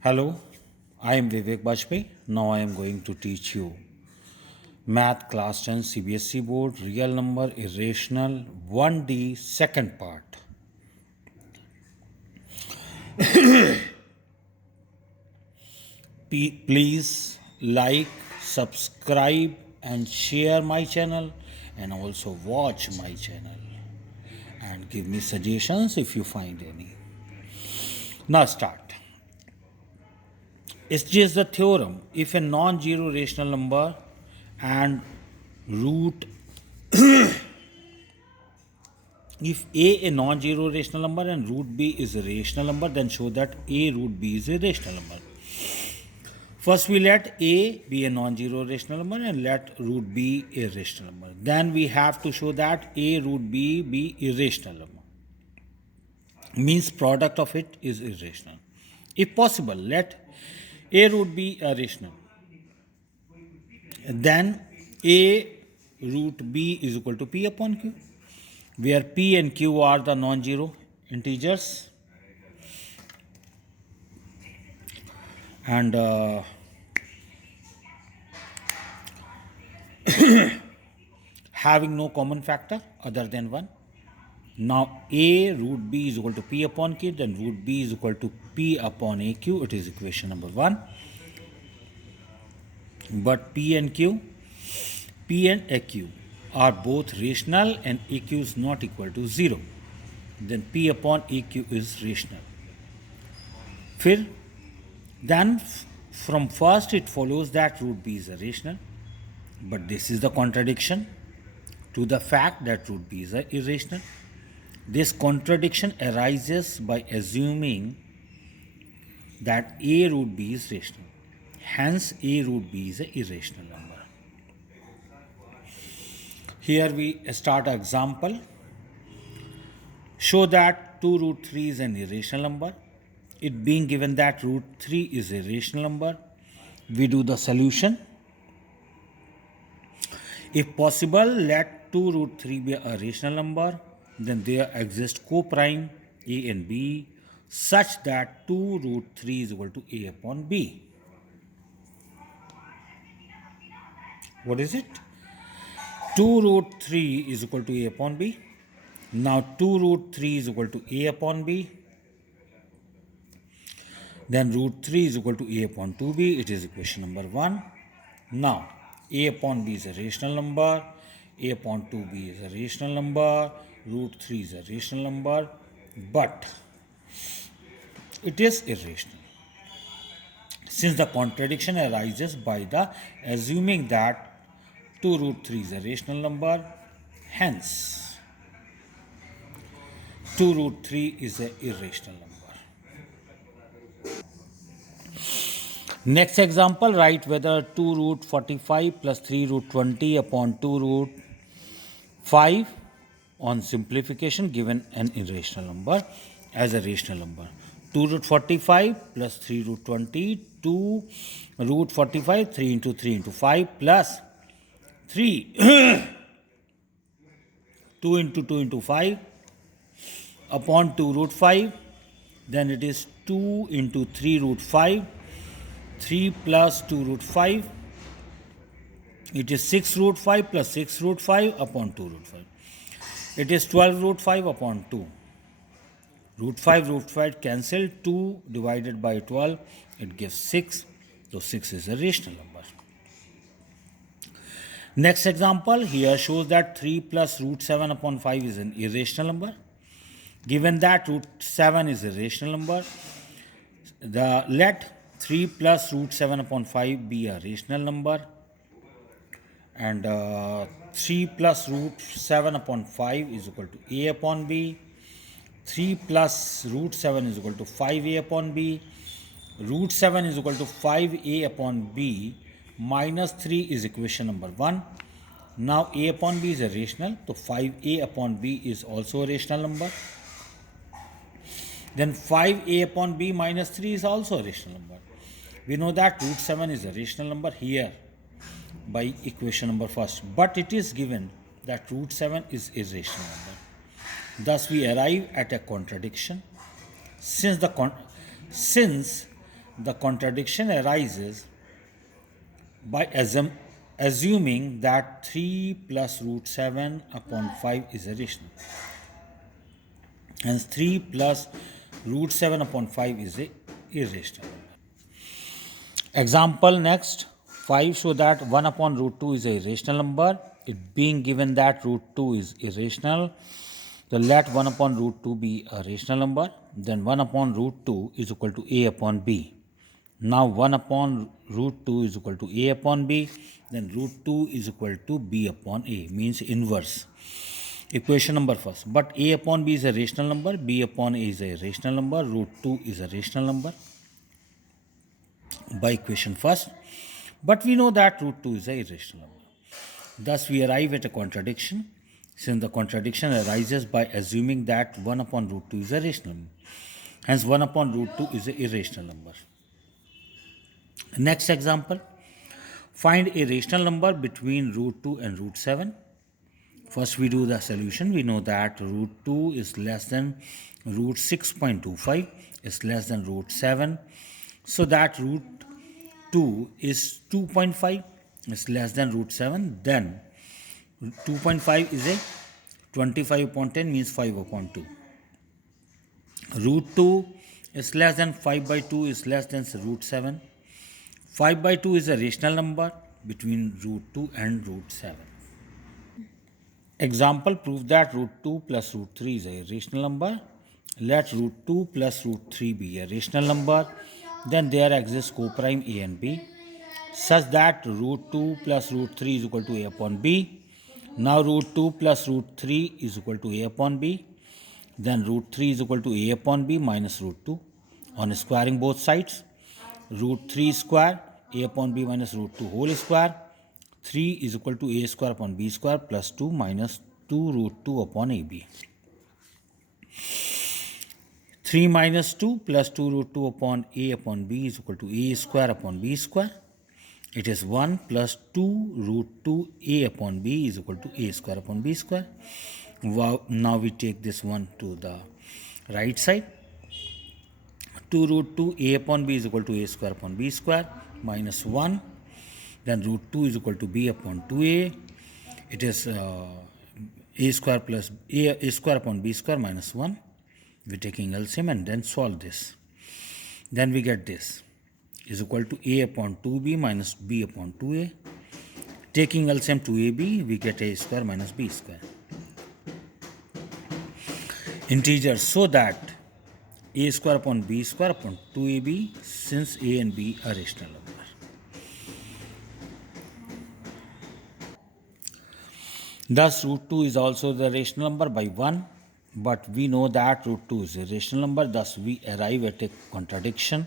Hello, I am Vivek Bajpai. Now I am going to teach you Math Class 10 CBSE Board Real Number Irrational 1D second part. Please like, subscribe and share my channel and also watch my channel and give me suggestions if you find any. Now start. It's just the theorem. If a non-zero rational number and root if a non-zero rational number and root b is a rational number, then show that a root b is a rational number. First we let a be a non-zero rational number and let root b a rational number. Then we have to show that a root b be irrational number. Means product of it is irrational. If possible, let a root be a rational. Then a root b is equal to p upon q, where p and q are the non-zero integers, and having no common factor other than 1. Now a root b is equal to p upon q, then root b is equal to p upon aq. It is equation number 1. But p and aq are both rational and aq is not equal to 0. Then p upon aq is rational. Then from first it follows that root b is a rational. But this is the contradiction to the fact that root b is a irrational. This contradiction arises by assuming that a root b is rational. Hence, a root b is an irrational number. Here we start an example. Show that 2 root 3 is an irrational number. It being given that root 3 is a rational number, we do the solution. If possible, let 2 root 3 be a rational number. Then there exists coprime a and b such that 2 root 3 is equal to a upon b. What is it? 2 root 3 is equal to a upon b. Now 2 root 3 is equal to a upon b. Then root 3 is equal to a upon 2b. It is equation number 1. Now a upon b is a rational number. A upon 2b is a rational number. Root 3 is a rational number. But it is irrational. Since the contradiction arises by the assuming that 2 root 3 is a rational number, hence 2 root 3 is an irrational number. Next example, write whether 2 root 45 plus 3 root 20 upon 2 root 5 on simplification given an irrational number as a rational number. 2 root 45 plus 3 root 20, 2 root 45, 3 into 3 into 5 plus 3, 2 into 2 into 5 upon 2 root 5. Then it is 2 into 3 root 5, 3 plus 2 root 5. It is 6 root 5 plus 6 root 5 upon 2 root 5. It is 12 root 5 upon 2. Root 5 cancel. 2 divided by 12, it gives 6. So 6 is a rational number. Next example here shows that 3 plus root 7 upon 5 is an irrational number. Given that root 7 is a rational number, let 3 plus root 7 upon 5 be a rational number. And 3 plus root 7 upon 5 is equal to a upon b. 3 plus root 7 is equal to 5a upon b. Root 7 is equal to 5a upon b minus 3 is equation number 1. Now a upon b is a rational, so 5a upon b is also a rational number. Then 5a upon b minus 3 is also a rational number. We know that root 7 is a rational number here by equation number first, but it is given that root 7 is irrational number. Thus we arrive at a contradiction. Since the contradiction arises by assuming that 3 plus root 7 upon 5 is a rational. Hence 3 plus root 7 upon 5 is a irrational. Example next. 5 show that 1 upon root 2 is a irrational number. It being given that root 2 is irrational, so let 1 upon root 2 be a rational number. Then 1 upon root 2 is equal to a upon b. Now 1 upon root 2 is equal to a upon b. Then root 2 is equal to b upon a, means inverse. Equation number first. But a upon b is a rational number, b upon a is a rational number, root 2 is a rational number by equation first. But we know that root 2 is a irrational number. Thus we arrive at a contradiction, since the contradiction arises by assuming that 1 upon root 2 is a rational number. Hence 1 upon root 2 is an irrational number. Next example. Find a rational number between root 2 and root 7. First we do the solution. We know that root 2 is less than root 6.25 is less than root 7. So that root 2 is 2.5 is less than root 7. Then 2.5 is a 25 upon 10 means 5 upon 2. Root 2 is less than 5 by 2 is less than root 7. 5 by 2 is a rational number between root 2 and root 7. Example, prove that root 2 plus root 3 is a rational number. Let root 2 plus root 3 be a rational number. Then there exists coprime a and b such that root 2 plus root 3 is equal to a upon b. Now root 2 plus root 3 is equal to a upon b. Then root 3 is equal to a upon b minus root 2. On squaring both sides, root 3 square a upon b minus root 2 whole square. 3 is equal to a square upon b square plus 2 minus 2 root 2 upon ab. 3 minus 2 plus 2 root 2 upon a upon b is equal to a square upon b square. It is 1 plus 2 root 2 a upon b is equal to a square upon b square. Now we take this one to the right side. 2 root 2 a upon b is equal to a square upon b square minus 1. Then root 2 is equal to b upon 2a. It is a square plus a square upon b square minus 1. We are taking LCM and then solve this. Then we get this is equal to a upon 2b minus b upon 2a. Taking LCM to ab, we get a square minus b square. Integers, so that a square upon b square upon 2ab, since a and b are rational numbers. Thus root 2 is also the rational number by 1. But we know that root 2 is a rational number, thus we arrive at a contradiction,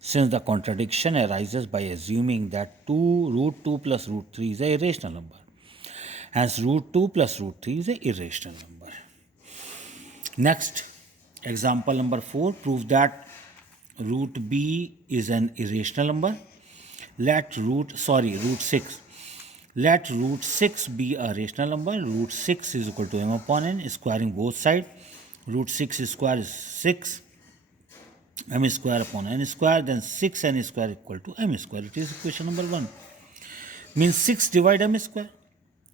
since the contradiction arises by assuming that root 2 plus root 3 is a irrational number. Hence root 2 plus root 3 is a irrational number. Next, example number 4, prove that root b is an irrational number. Let root 6. Let root 6 be a rational number. Root 6 is equal to m upon n, squaring both sides. Root 6 square is 6, m square upon n square, then 6n square equal to m square. It is equation number 1. Means 6 divide m square.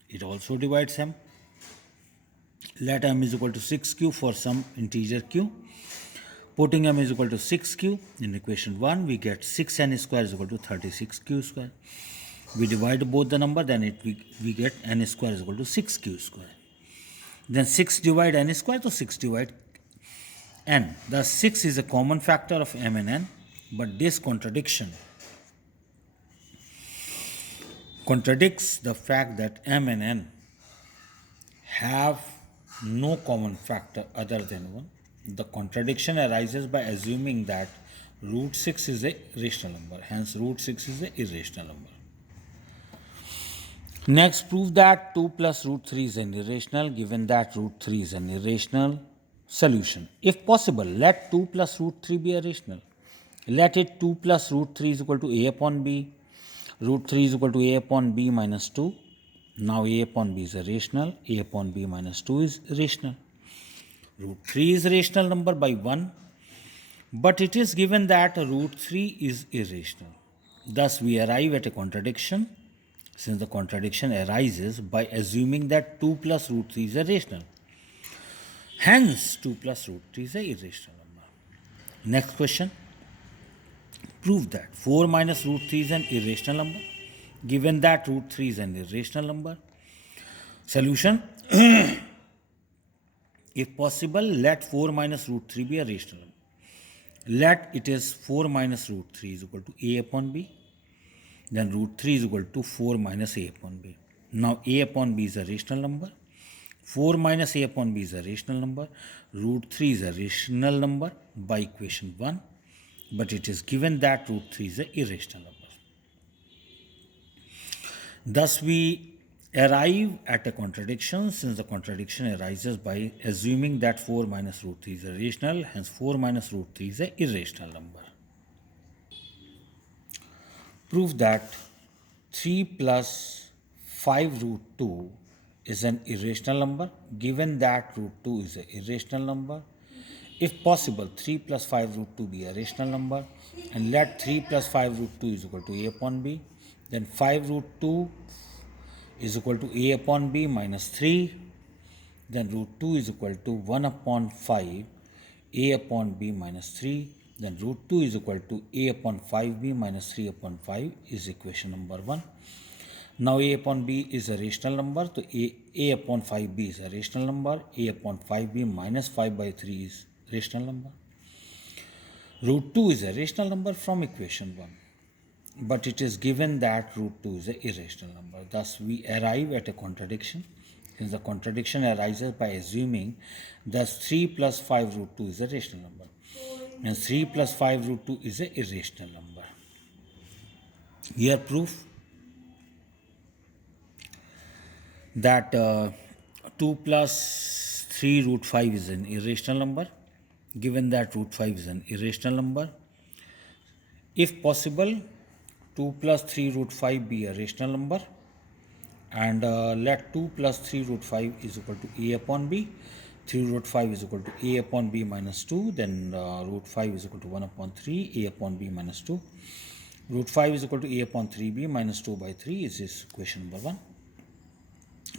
It also divides m. Let m is equal to 6q for some integer q. Putting m is equal to 6q in equation 1, we get 6n square is equal to 36q square. We divide both the number, then we get n square is equal to 6q square. Then 6 divide n square, so 6 divide n. Thus 6 is a common factor of m and n, but this contradiction contradicts the fact that m and n have no common factor other than 1. The contradiction arises by assuming that root 6 is a rational number, hence root 6 is an irrational number. Next, prove that 2 plus root 3 is an irrational, given that root 3 is an irrational. Solution. If possible, let 2 plus root 3 be a rational. Let it 2 plus root 3 is equal to a upon b. Root 3 is equal to a upon b minus 2. Now a upon b is a rational. A upon b minus 2 is rational. Root 3 is a rational number by 1. But it is given that root 3 is irrational. Thus, we arrive at a contradiction, since the contradiction arises by assuming that 2 plus root 3 is a rational. Hence, 2 plus root 3 is a irrational number. Next question. Prove that 4 minus root 3 is an irrational number, given that root 3 is an irrational number. Solution. If possible, let 4 minus root 3 be a rational number. Let it is 4 minus root 3 is equal to a upon b. Then root 3 is equal to 4 minus a upon b. Now a upon b is a rational number. 4 minus a upon b is a rational number. Root 3 is a rational number by equation 1. But it is given that root 3 is an irrational number. Thus we arrive at a contradiction, since the contradiction arises by assuming that 4 minus root 3 is a rational, hence 4 minus root 3 is an irrational number. Prove that 3 plus 5 root 2 is an irrational number, given that root 2 is an irrational number. If possible, 3 plus 5 root 2 be a rational number, and let 3 plus 5 root 2 is equal to a upon b. Then 5 root 2 is equal to a upon b minus 3. Then root 2 is equal to 1 upon 5 a upon b minus 3. Then root 2 is equal to a upon 5b minus 3 upon 5 is equation number 1. Now a upon b is a rational number, so a upon 5b is a rational number, a upon 5b minus 5 by 3 is rational number. Root 2 is a rational number from equation 1. But it is given that root 2 is an irrational number. Thus, we arrive at a contradiction, since the contradiction arises by assuming that 3 plus 5 root 2 is a rational number, and 3 plus 5 root 2 is an irrational number. Here proof that 2 plus 3 root 5 is an irrational number, given that root 5 is an irrational number. If possible, 2 plus 3 root 5 be a rational number, and let 2 plus 3 root 5 is equal to a upon b. 3 root 5 is equal to a upon b minus 2. Then root 5 is equal to 1 upon 3 a upon b minus 2. Root 5 is equal to a upon 3b minus 2 by 3 is this equation number 1.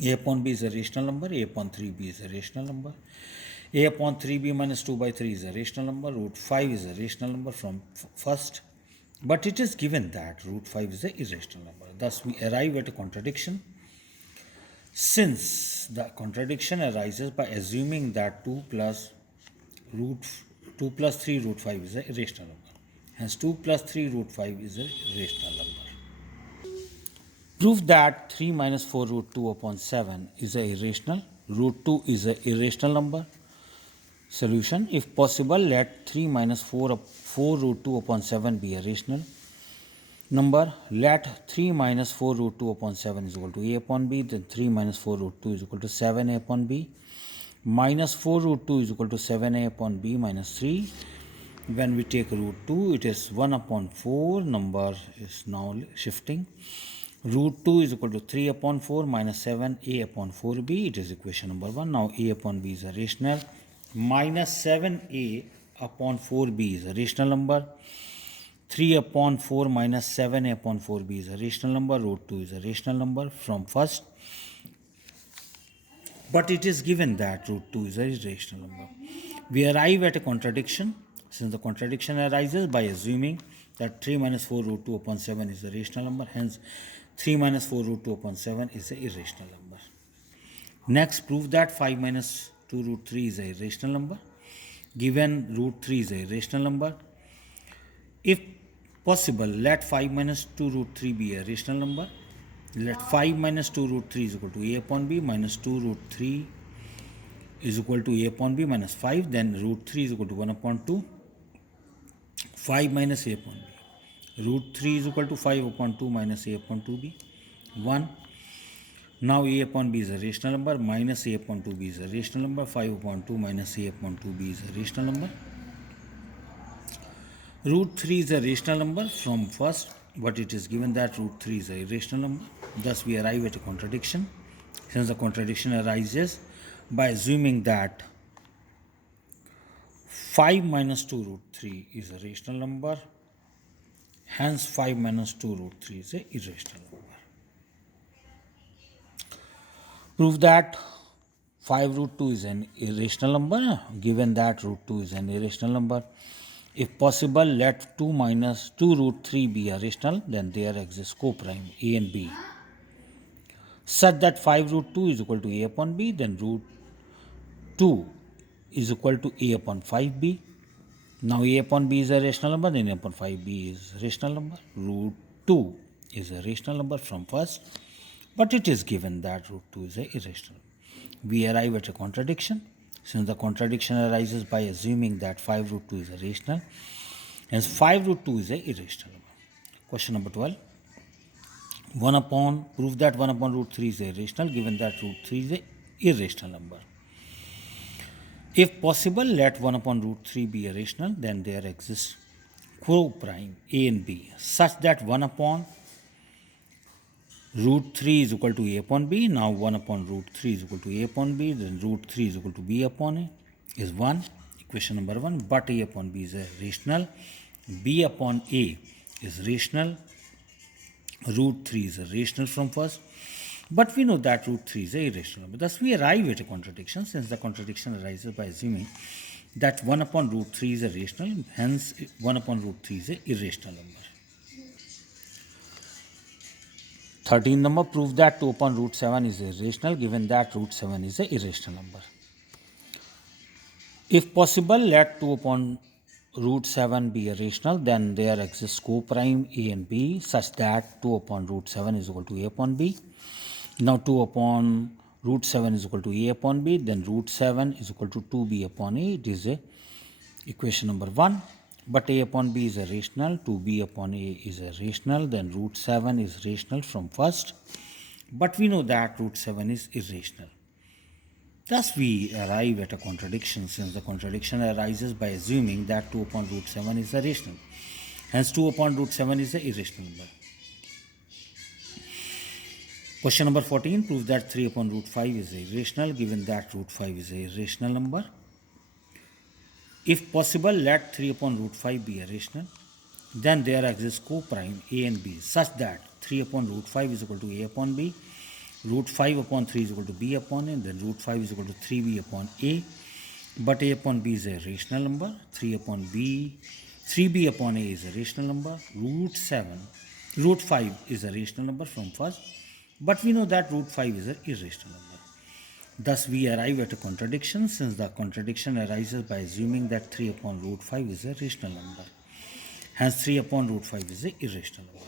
A upon b is a rational number, a upon 3b is a rational number. A upon 3b minus 2 by 3 is a rational number. Root 5 is a rational number from first. But it is given that root 5 is an irrational number. Thus, we arrive at a contradiction, since the contradiction arises by assuming that 2 plus 3 root 5 is an irrational number. Hence, 2 plus 3 root 5 is a rational number. Prove that 3 minus 4 root 2 upon 7 is a irrational. Root 2 is an irrational number. Solution. If possible, let 3 minus 4 root 2 upon 7 be a rational number. Let 3 minus 4 root 2 upon 7 is equal to a upon b. Then 3 minus 4 root 2 is equal to 7a upon b. Minus 4 root 2 is equal to 7a upon b minus 3. When we take root 2, it is 1 upon 4. Number is now shifting. Root 2 is equal to 3 upon 4 minus 7a upon 4b. It is equation number 1. Now a upon b is a rational. Minus 7a upon 4b is a rational number. 3 upon 4 minus 7a upon 4b is a rational number. Root 2 is a rational number from first. But it is given that root 2 is a rational number. We arrive at a contradiction, since the contradiction arises by assuming that 3 minus 4 root 2 upon 7 is a rational number. Hence, 3 minus 4 root 2 upon 7 is an irrational number. Next, prove that 5 minus 2 root 3 is a irrational number, given root 3 is a irrational number. If possible, let 5 minus 2 root 3 be a rational number. Let 5 minus 2 root 3 is equal to a upon b minus 2 root 3 is equal to a upon b minus 5. Then root 3 is equal to 1 upon 2. 5 minus a upon b. Root 3 is equal to 5 upon 2 minus a upon 2b. 1. Now a upon b is a rational number, minus a upon 2b is a rational number, 5 upon 2 minus a upon 2b is a rational number. Root 3 is a rational number from first, but it is given that root 3 is a irrational number. Thus we arrive at a contradiction, since the contradiction arises by assuming that 5 minus 2 root 3 is a rational number. Hence 5 minus 2 root 3 is a irrational number. Prove that 5 root 2 is an irrational number, given that root 2 is an irrational number. If possible, let 2 minus 2 root 3 be a rational, then there exists co-prime a and b, such that 5 root 2 is equal to a upon b, then root 2 is equal to a upon 5b. Now a upon b is a rational number, then a upon 5b is a rational number. Root 2 is a rational number from first, but it is given that root 2 is a irrational. We arrive at a contradiction. Since the contradiction arises by assuming that 5 root 2 is a rational, hence 5 root 2 is a irrational number. Question number 12. Prove that 1 upon root 3 is a rational, given that root 3 is a irrational number. If possible, let 1 upon root 3 be a rational, then there exists co-prime a and b, such that 1 upon root 3 is equal to a upon b. Now 1 upon root 3 is equal to a upon b, then root 3 is equal to b upon a is 1. Equation number 1. But a upon b is a rational, b upon a is rational, root 3 is a rational from first, but we know that root 3 is a irrational number. Thus we arrive at a contradiction, since the contradiction arises by assuming that 1 upon root 3 is a rational, hence 1 upon root 3 is a irrational number. 13 number, prove that 2 upon root 7 is irrational, given that root 7 is a irrational number. If possible, let 2 upon root 7 be a rational, then there exists co-prime a and b, such that 2 upon root 7 is equal to a upon b. Now 2 upon root 7 is equal to a upon b, then root 7 is equal to 2b upon a. It is a equation number 1. But a upon b is a rational, 2b upon a is a rational, then root 7 is rational from first, but we know that root 7 is irrational. Thus we arrive at a contradiction, since the contradiction arises by assuming that 2 upon root 7 is a rational. Hence 2 upon root 7 is an irrational number. Question number 14, prove that 3 upon root 5 is irrational, given that root 5 is a irrational number. If possible, let 3 upon root 5 be a rational. Then there exists co-prime a and b, such that 3 upon root 5 is equal to a upon b, root 5 upon 3 is equal to b upon a, then root 5 is equal to 3b upon a. But a upon b is a rational number, 3b upon a is a rational number, root 5 is a rational number from first, but we know that root 5 is an irrational number. Thus we arrive at a contradiction, since the contradiction arises by assuming that 3 upon root 5 is a rational number. Hence 3 upon root 5 is an irrational number.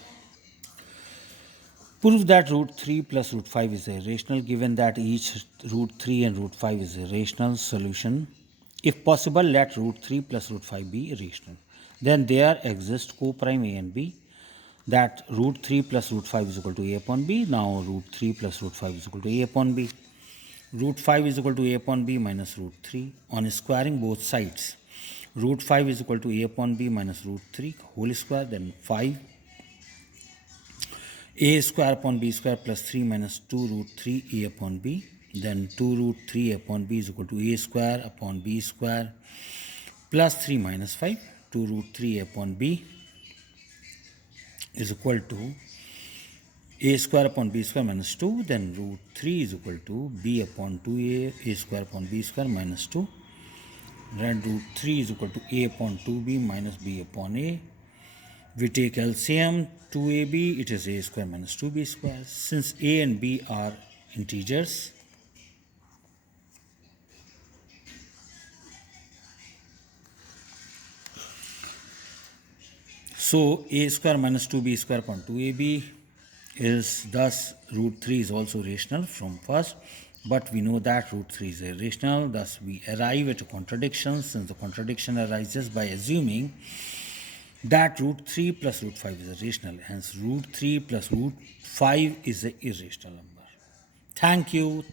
Prove that root 3 plus root 5 is a rational, given that each root 3 and root 5 is a rational. Solution. If possible, let root 3 plus root 5 be rational. Then there exists co-prime a and b, that root 3 plus root 5 is equal to a upon b. Now root 3 plus root 5 is equal to a upon b. Root 5 is equal to a upon b minus root 3. On squaring both sides, root 5 is equal to a upon b minus root 3 whole square, then 5 a square upon b square plus 3 minus 2 root 3 a upon b, then 2 root 3 upon b is equal to a square upon b square plus 3 minus 5. 2 root 3 upon b is equal to a square upon b square minus 2, then root 3 is equal to b upon 2a, a square upon b square minus 2, then root 3 is equal to a upon 2b minus b upon a. We take LCM, 2ab, it is a square minus 2b square. Since a and b are integers, so a square minus 2b square upon 2ab is thus root 3 is also rational from first, but we know that root 3 is irrational. Thus we arrive at a contradiction, since the contradiction arises by assuming that root 3 plus root 5 is a rational. Hence root 3 plus root 5 is an irrational number. Thank you.